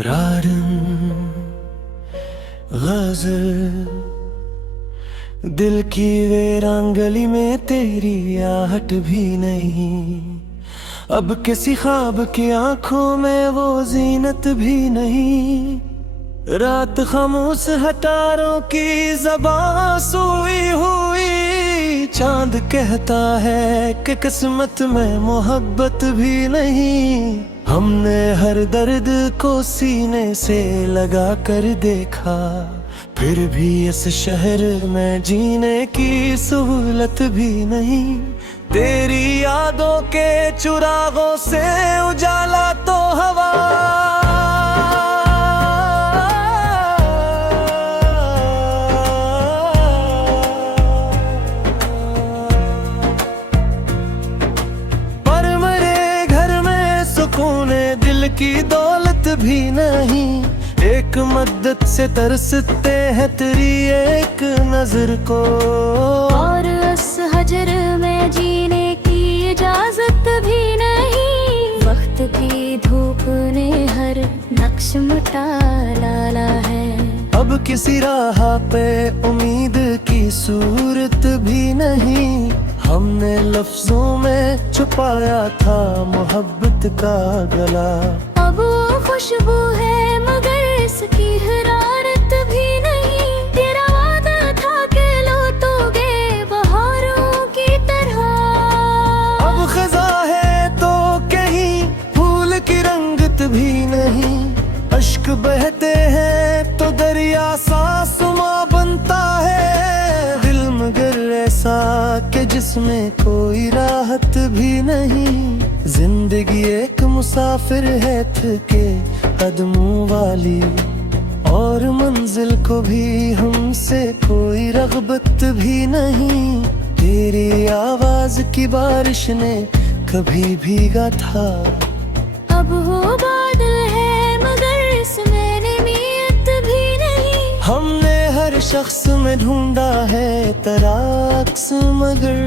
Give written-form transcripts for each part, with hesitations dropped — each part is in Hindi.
रारन गज़ल दिल की वीरांगली में तेरी आहट भी नहीं, अब किसी ख्वाब की आंखों में वो जीनत भी नहीं। रात खामोश हटारों की ज़बां सोई हुई, चांद कहता है कि किस्मत में मोहब्बत भी नहीं। हमने हर दर्द को सीने से लगा कर देखा, फिर भी इस शहर में जीने की सहूलत भी नहीं। तेरी यादों के चुरागों से उजाला तो हवा, पर मेरे घर में सुकून दिल की दौलत भी नहीं। एक मद्दत से तरसते हैं तेरी एक नजर को, और उस हजर में जीने की इजाजत भी नहीं। वक्त की धूप ने हर नक्श मिटा डाला है, अब किसी राह पे उम्मीद की सूरत भी नहीं। हमने लफ्जों में छुपाया था मोहब्बत का गला, अब वो खुशबू है मगर इसकी हरारत भी नहीं। तेरा वादा था कि लौटोगे बहारों की तरह, अब खज़ा है तो कहीं फूल की रंगत भी नहीं। अश्क बहते हैं तो दरिया सासुमा बनता है, दिल मगर ऐसा कि जिसमें कोई राहत भी नहीं। जिंदगी एक मुसाफिर है थके कदमों वाली, और मंजिल को भी हमसे कोई रग़बत भी नहीं। तेरी आवाज की बारिश ने कभी भीगा था, अब वो बादल है मगर इसमें नियत भी नहीं। हमने हर शख्स में ढूंढा है तराक्स, मगर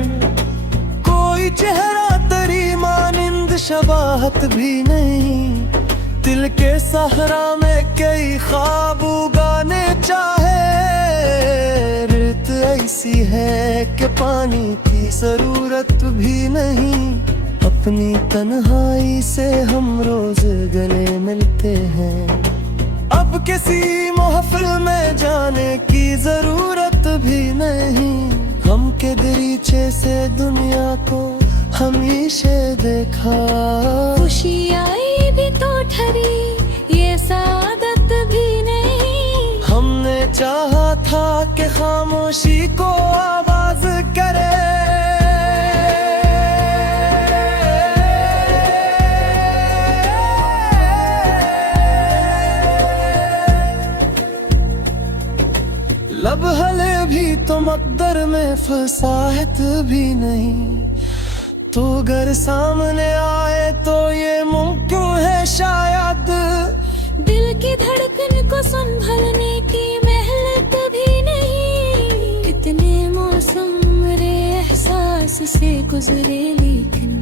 कोई चेहरा तेरी मानिंद शबाहत भी नहीं। दिल के सहरा में कई ख्वाब उगाने चाहे, रेत ऐसी है कि पानी की जरूरत भी नहीं। अपनी तन्हाई से हम रोज गले मिलते हैं, अब किसी महफिल में जाने की जरूरत भी नहीं। हम के दरीचे से दुनिया को हमेशा देखा, खुशी आई भी तो ठहरी ये सादत भी नहीं। हमने चाहा था कि खामोशी को आवाज करे, लब हले भी तो मकदर में फसाहत भी नहीं। तो अगर सामने आए तो ये मुमकिन है शायद, दिल की धड़कन को संभलने की मेहनत भी नहीं। कितने मौसम मेरे एहसास से गुजरे लेकिन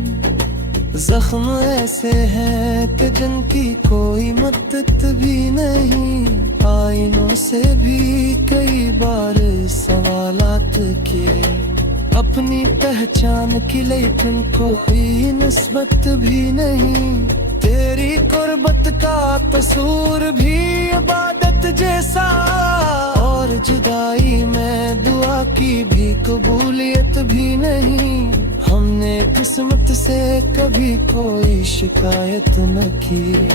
जख्म ऐसे हैं कि जिनकी कोई मदद भी नहीं। आईनों से भी कई बार सवालात किए अपनी पहचान की, लेकिन कोई निस्बत भी नहीं। तेरी कुर्बत का तसूर भी इबादत जैसा, और जुदाई में दुआ की भी कबूलियत भी नहीं। हमने किस्मत से कभी कोई शिकायत न की,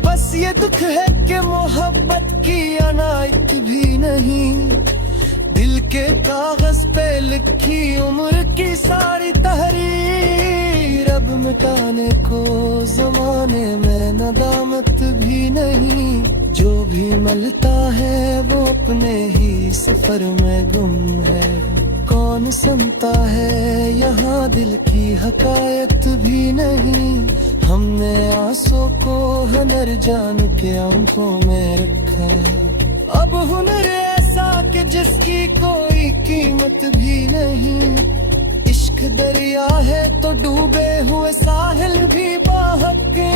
बस ये दुख है कि मोहब्बत की अनायत भी नहीं। दिल के कागज पे लिखी उम्र की सारी तहरीर, अब मिटाने को जमाने में नदामत भी नहीं। जो भी मिलता है वो अपने ही सफर में गुम है, कौन सुनता है यहाँ दिल की हकायत भी नहीं। हमने आंसू को हुनर जान के आंखों में रखा है, अब हुनर ऐसा कि जिसकी कोई कीमत भी नहीं। इश्क दरिया है तो डूबे हुए साहिल भी बहक के,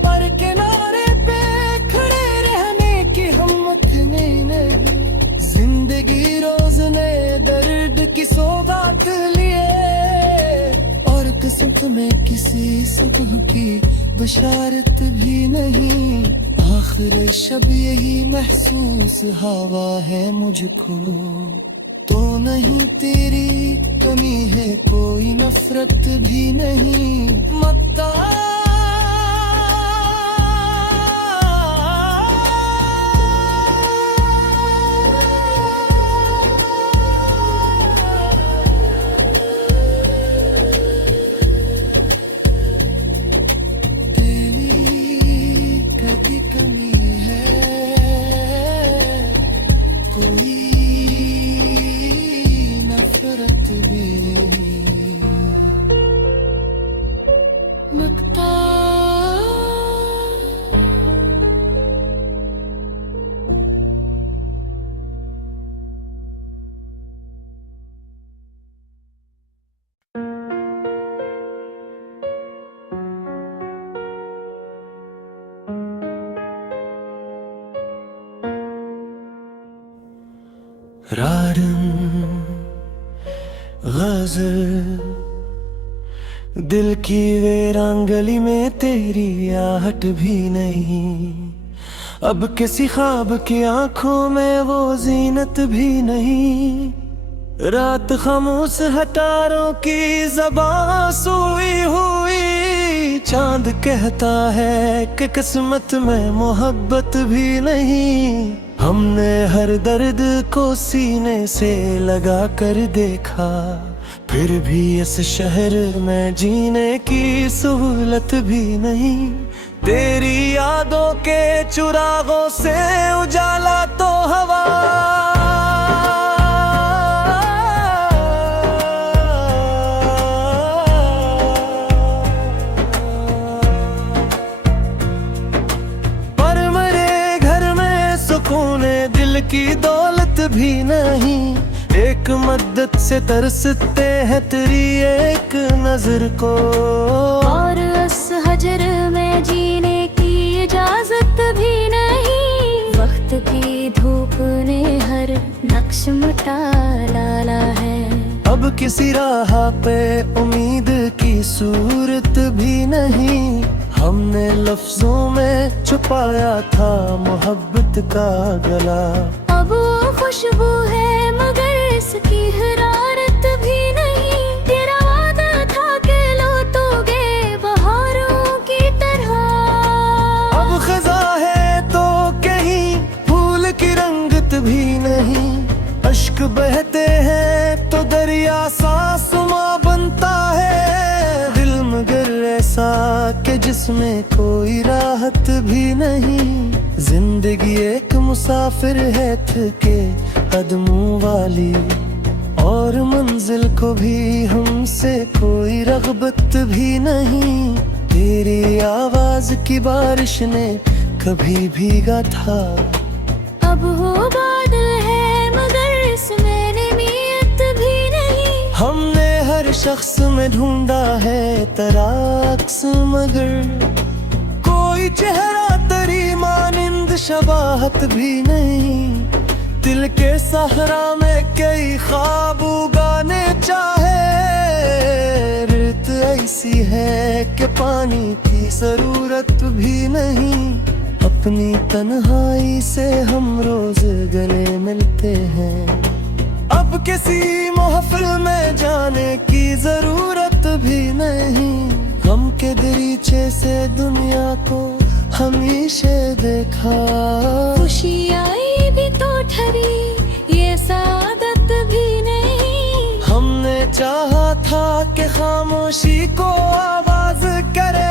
पर किनारे पे की सौगात लिए, और किस्मत में किसी सुबह की बशारत भी नहीं। आखिर शब यही महसूस हवा है मुझको, तो नहीं तेरी कमी है कोई नफरत भी नहीं। मत्ता रारन गज़ल दिल की वीरान गली में तेरी आहट भी नहीं। अब किसी ख्वाब की आंखों में वो जीनत भी नहीं। रात खामोश हटारों की ज़बां सोई हुई, चांद कहता है कि किस्मत में मोहब्बत भी नहीं। हमने हर दर्द को सीने से लगा कर देखा, फिर भी इस शहर में जीने की सहूलत भी नहीं। तेरी यादों के चुरागों से उजाला तो हवा, दिल की दौलत भी नहीं। एक मद्दत से तरसते हैं तेरी एक नजर को, और उस हजर में जीने की इजाजत भी नहीं। वक्त की धूप ने हर नक्श मिटा डाला है। अब किसी राह पे उम्मीद की सूरत भी नहीं। हमने लफ्जों में छुपाया था मोहब्बत का गला। अब वो खुशबू है मगर इसकी हरारत भी नहीं। तेरा वादा था कि लौटोगे बहारों की तरह। अब खज़ा है तो कहीं फूल की रंगत भी नहीं। अश्क बहते हैं तो दरिया सासुमा बनता है। दिल मगर ऐसा कि जिसमें कोई राहत भी नहीं। जिंदगी एक मुसाफिर है थके कदमों वाली, और मंजिल को भी हमसे कोई रग़बत भी नहीं। तेरी आवाज की बारिश ने कभी भीगा था। अब हो बादल है मगर इसमें नियत भी नहीं। हमने हर शख्स में ढूंढा है तराक्स, मगर कोई चेहरा तेरी मानिंद शबाहत भी नहीं। दिल के सहरा में कई ख्वाब उगाने चाहे। रेत ऐसी है कि पानी की जरूरत भी नहीं। अपनी तन्हाई से हम रोज गले मिलते हैं। अब किसी महफिल में जाने की जरूरत भी नहीं। हम के दरीचे से दुनिया को हमेशा देखा। खुशी आई भी तो ठहरी ये सादत भी नहीं। हमने चाहा था कि खामोशी को आवाज करे।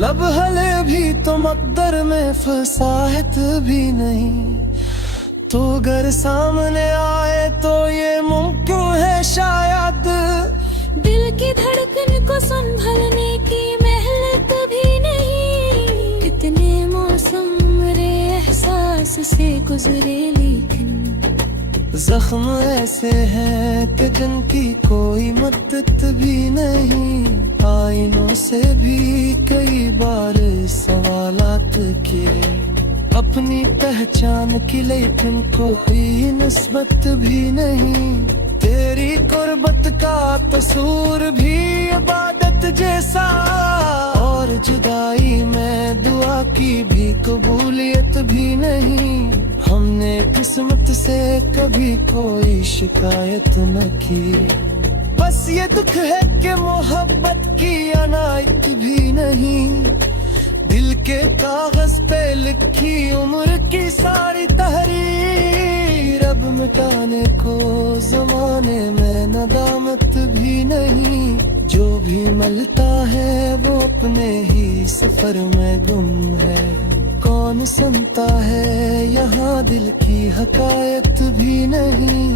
लब हले भी तो मकदर में फसाहत भी नहीं। तो अगर सामने आए तो ये मुमकिन है शायद। दिल की धड़कन को संभलने की मेहनत भी नहीं। कितने मौसम मेरे एहसास से गुजरे लेकिन जख्म ऐसे हैं कि जिनकी कोई मदद भी नहीं। आईनों से भी कई बार सवालात किए, अपनी पहचान की लेकिन कोई निस्बत भी नहीं। तेरी कुर्बत का तसूर भी इबादत जैसा, और जुदाई में दुआ की भी कबूलियत भी नहीं। हमने किस्मत से कभी कोई शिकायत न की, बस ये दुख है कि मोहब्बत की अनायत भी नहीं। दिल के कागज पे लिखी उम्र की सारी तहरीर, अब मिटाने को जमाने में नदामत भी नहीं। जो भी मिलता है वो अपने ही सफर में गुम है, कौन सुनता है यहाँ दिल की हकायत भी नहीं।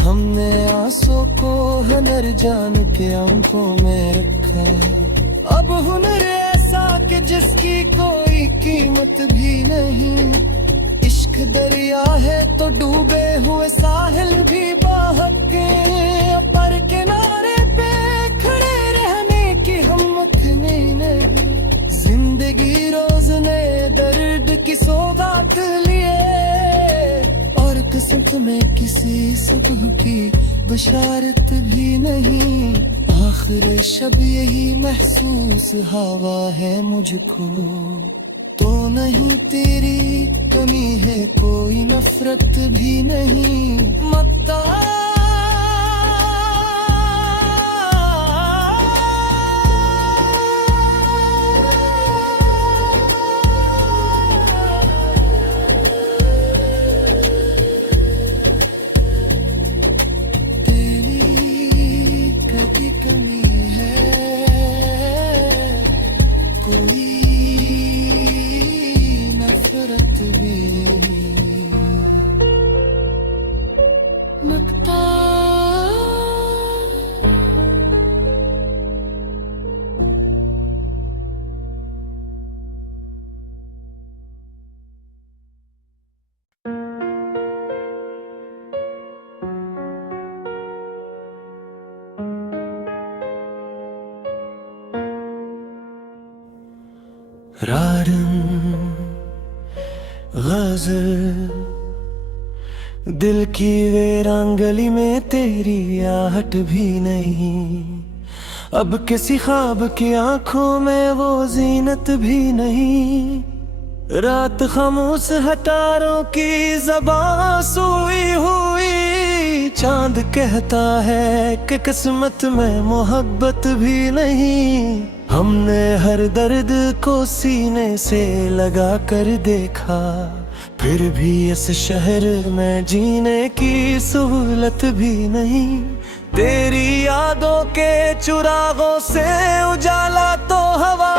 हमने आंसू को हुनर जान के आंखों में रखा, अब हुनर ऐसा कि जिसकी कोई कीमत भी नहीं। इश्क दरिया है तो डूबे हुए साहिल भी बहके, पर किनारे पे खड़े रहने की हिम्मत नहीं। जिंदगी रोज ने दर्द की सौगात लिए, और किस्मत में किसी सुबह की बशारत भी नहीं। आखिर शब यही महसूस हवा है मुझको, तो नहीं तेरी कमी है कोई नफरत भी नहीं। मत्ता रारन गज़ल, दिल की वीरान गली में तेरी आहट भी नहीं। अब किसी ख्वाब की आंखों में वो जीनत भी नहीं। रात खामोश हटारों की ज़बां सोई हुई, चांद कहता है कि किस्मत में मोहब्बत भी नहीं। हमने हर दर्द को सीने से लगा कर देखा, फिर भी इस शहर में जीने की सहूलत भी नहीं। तेरी यादों के चुरागों से उजाला तो हवा,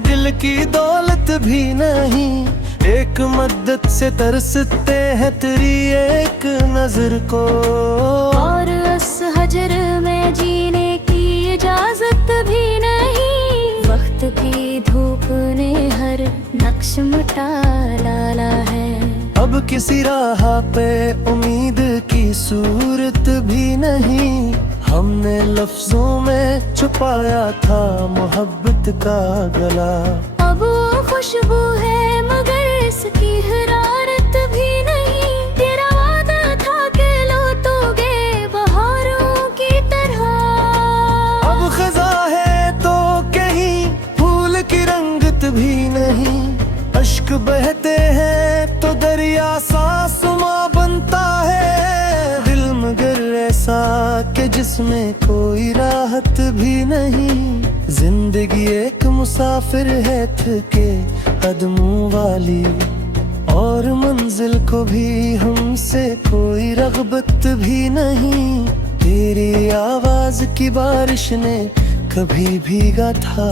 दिल की दौलत भी नहीं। एक मद्दत से तरसते हैं तेरी एक नजर को, और उस हजर में जीने की इजाजत भी नहीं। वक्त की धूप ने हर नक्श मिटा डाला है, अब किसी राह पे उम्मीद की सूरत भी नहीं। हमने लफ्जों में छुपाया था मोहब्बत का गला, अब वो खुशबू है मगर इसकी हरारत भी नहीं। तेरा वादा था कि लौटोगे बहारों की तरह, अब खज़ा है तो कहीं फूल की रंगत भी नहीं। अश्क बहते हैं तो दरिया सासुमा बनता है, दिल मगर ऐसा कि जिसमें कोई राहत भी नहीं। जिंदगी एक मुसाफिर है थके कदमों वाली, और मंजिल को भी हमसे कोई रग़बत भी नहीं। तेरी आवाज की बारिश ने कभी भीगा था,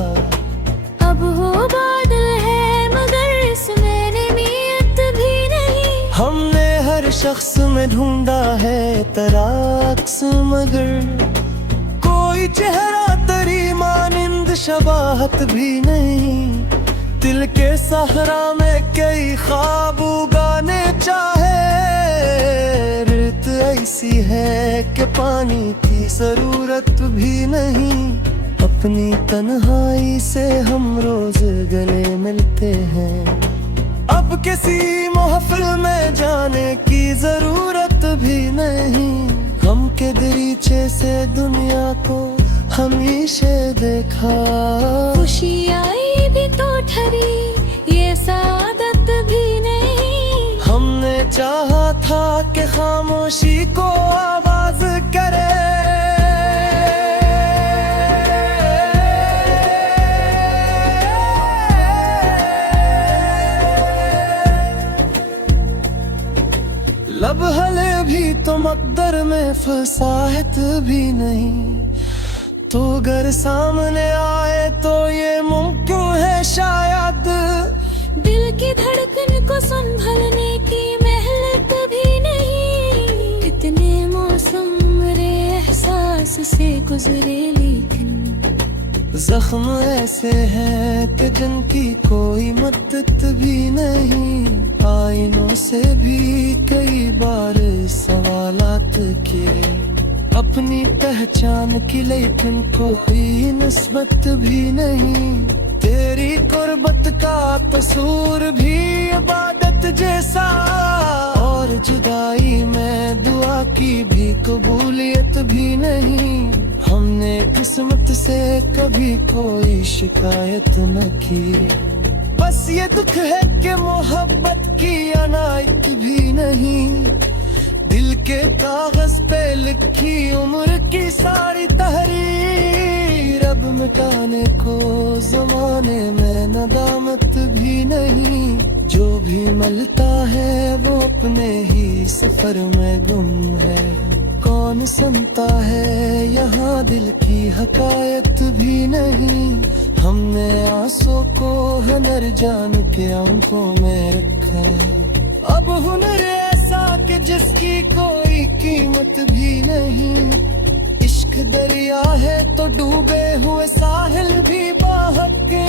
अब हो बादल है मगर इसमें नीयत भी नहीं। हमने हर शख्स में ढूंढा है तराक्स, मगर कोई चेहरा तेरी मानिंद शबाहत भी नहीं। दिल के सहरा में कई ख्वाब उगाने चाहे। रित ऐसी है कि पानी की जरूरत भी नहीं। अपनी तन्हाई से हम रोज गले मिलते हैं। अब किसी महफिल में जाने की जरूरत भी नहीं। हम के दरीचे से दुनिया को हमेशा देखा। खुशी आई भी तो ठहरी, ये सादत भी नहीं। हमने चाहा था कि खामोशी को आवाज करे। लब हले भी तो मकदर में फसाहत भी नहीं। तो अगर सामने आए तो ये मुमकिन है शायद। दिल की धड़कन को संभलने की मेहनत भी नहीं। कितने मौसम मेरे एहसास से गुजरे, लेकिन जख्म ऐसे हैं कि जिनकी कोई मदद भी नहीं। आईनों से भी कई बार सवालात किए अपनी पहचान की, लेकिन कोई निस्बत भी नहीं। तेरी कुर्बत का कसूर भी इबादत जैसा। और जुदाई में दुआ की भी कबूलियत भी नहीं। हमने किस्मत से कभी कोई शिकायत न की। बस ये दुख है कि मोहब्बत की अनायत भी नहीं। दिल के कागज पे लिखी उम्र की सारी तहरीर अब मिटाने को जमाने में नदामत भी नहीं। जो भी मिलता है वो अपने ही सफर में गुम है। कौन सुनता है यहाँ दिल की हकायत भी नहीं। हमने आंसू को हुनर जान के आंखों में रखा। अब हुनर ऐसा कि जिसकी कोई कीमत भी नहीं। इश्क दरिया है तो डूबे हुए साहिल भी बहक के।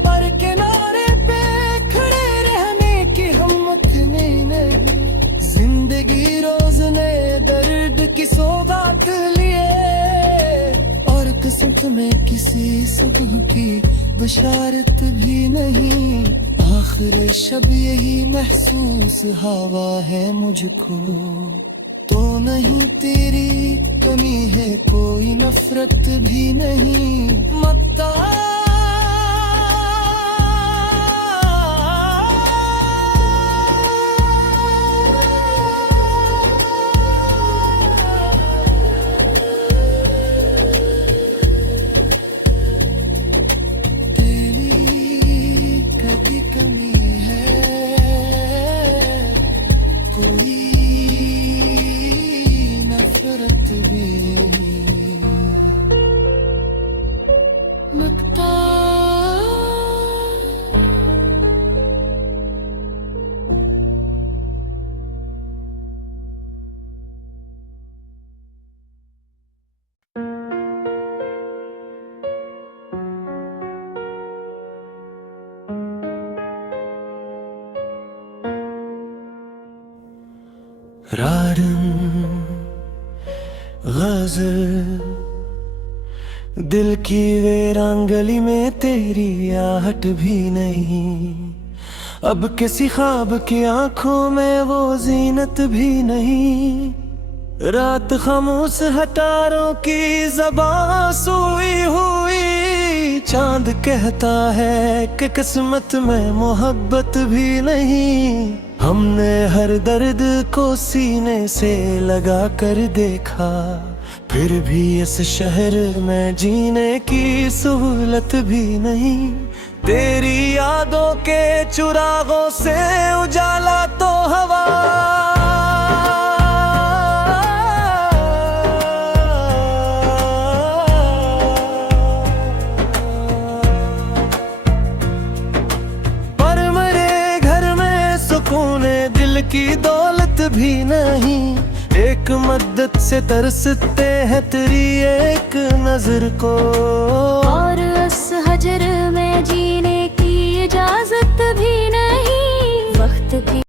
पर किनारे पे खड़े रहने की हिम्मत नहीं। जिंदगी रोज नए दर्द की सौगात लिए। और किस्मत में किसी सुबह की बशारत भी नहीं। आखिर शब यही महसूस हवा है मुझको। तो नहीं तेरी कमी है कोई नफरत भी नहीं। मत्ता रारन गज़ल दिल की वीरान गली में तेरी आहट भी नहीं। अब किसी ख्वाब की आंखों में वो जीनत भी नहीं। रात खामोश हटारों की ज़बां सोई हुई। चांद कहता है कि किस्मत में मोहब्बत भी नहीं। हमने हर दर्द को सीने से लगा कर देखा। फिर भी इस शहर में जीने की सहूलत भी नहीं। तेरी यादों के चुरागों से उजाला तो हवा। दिल की दौलत भी नहीं। एक मदद से तरसते हैं तेरी एक नजर को।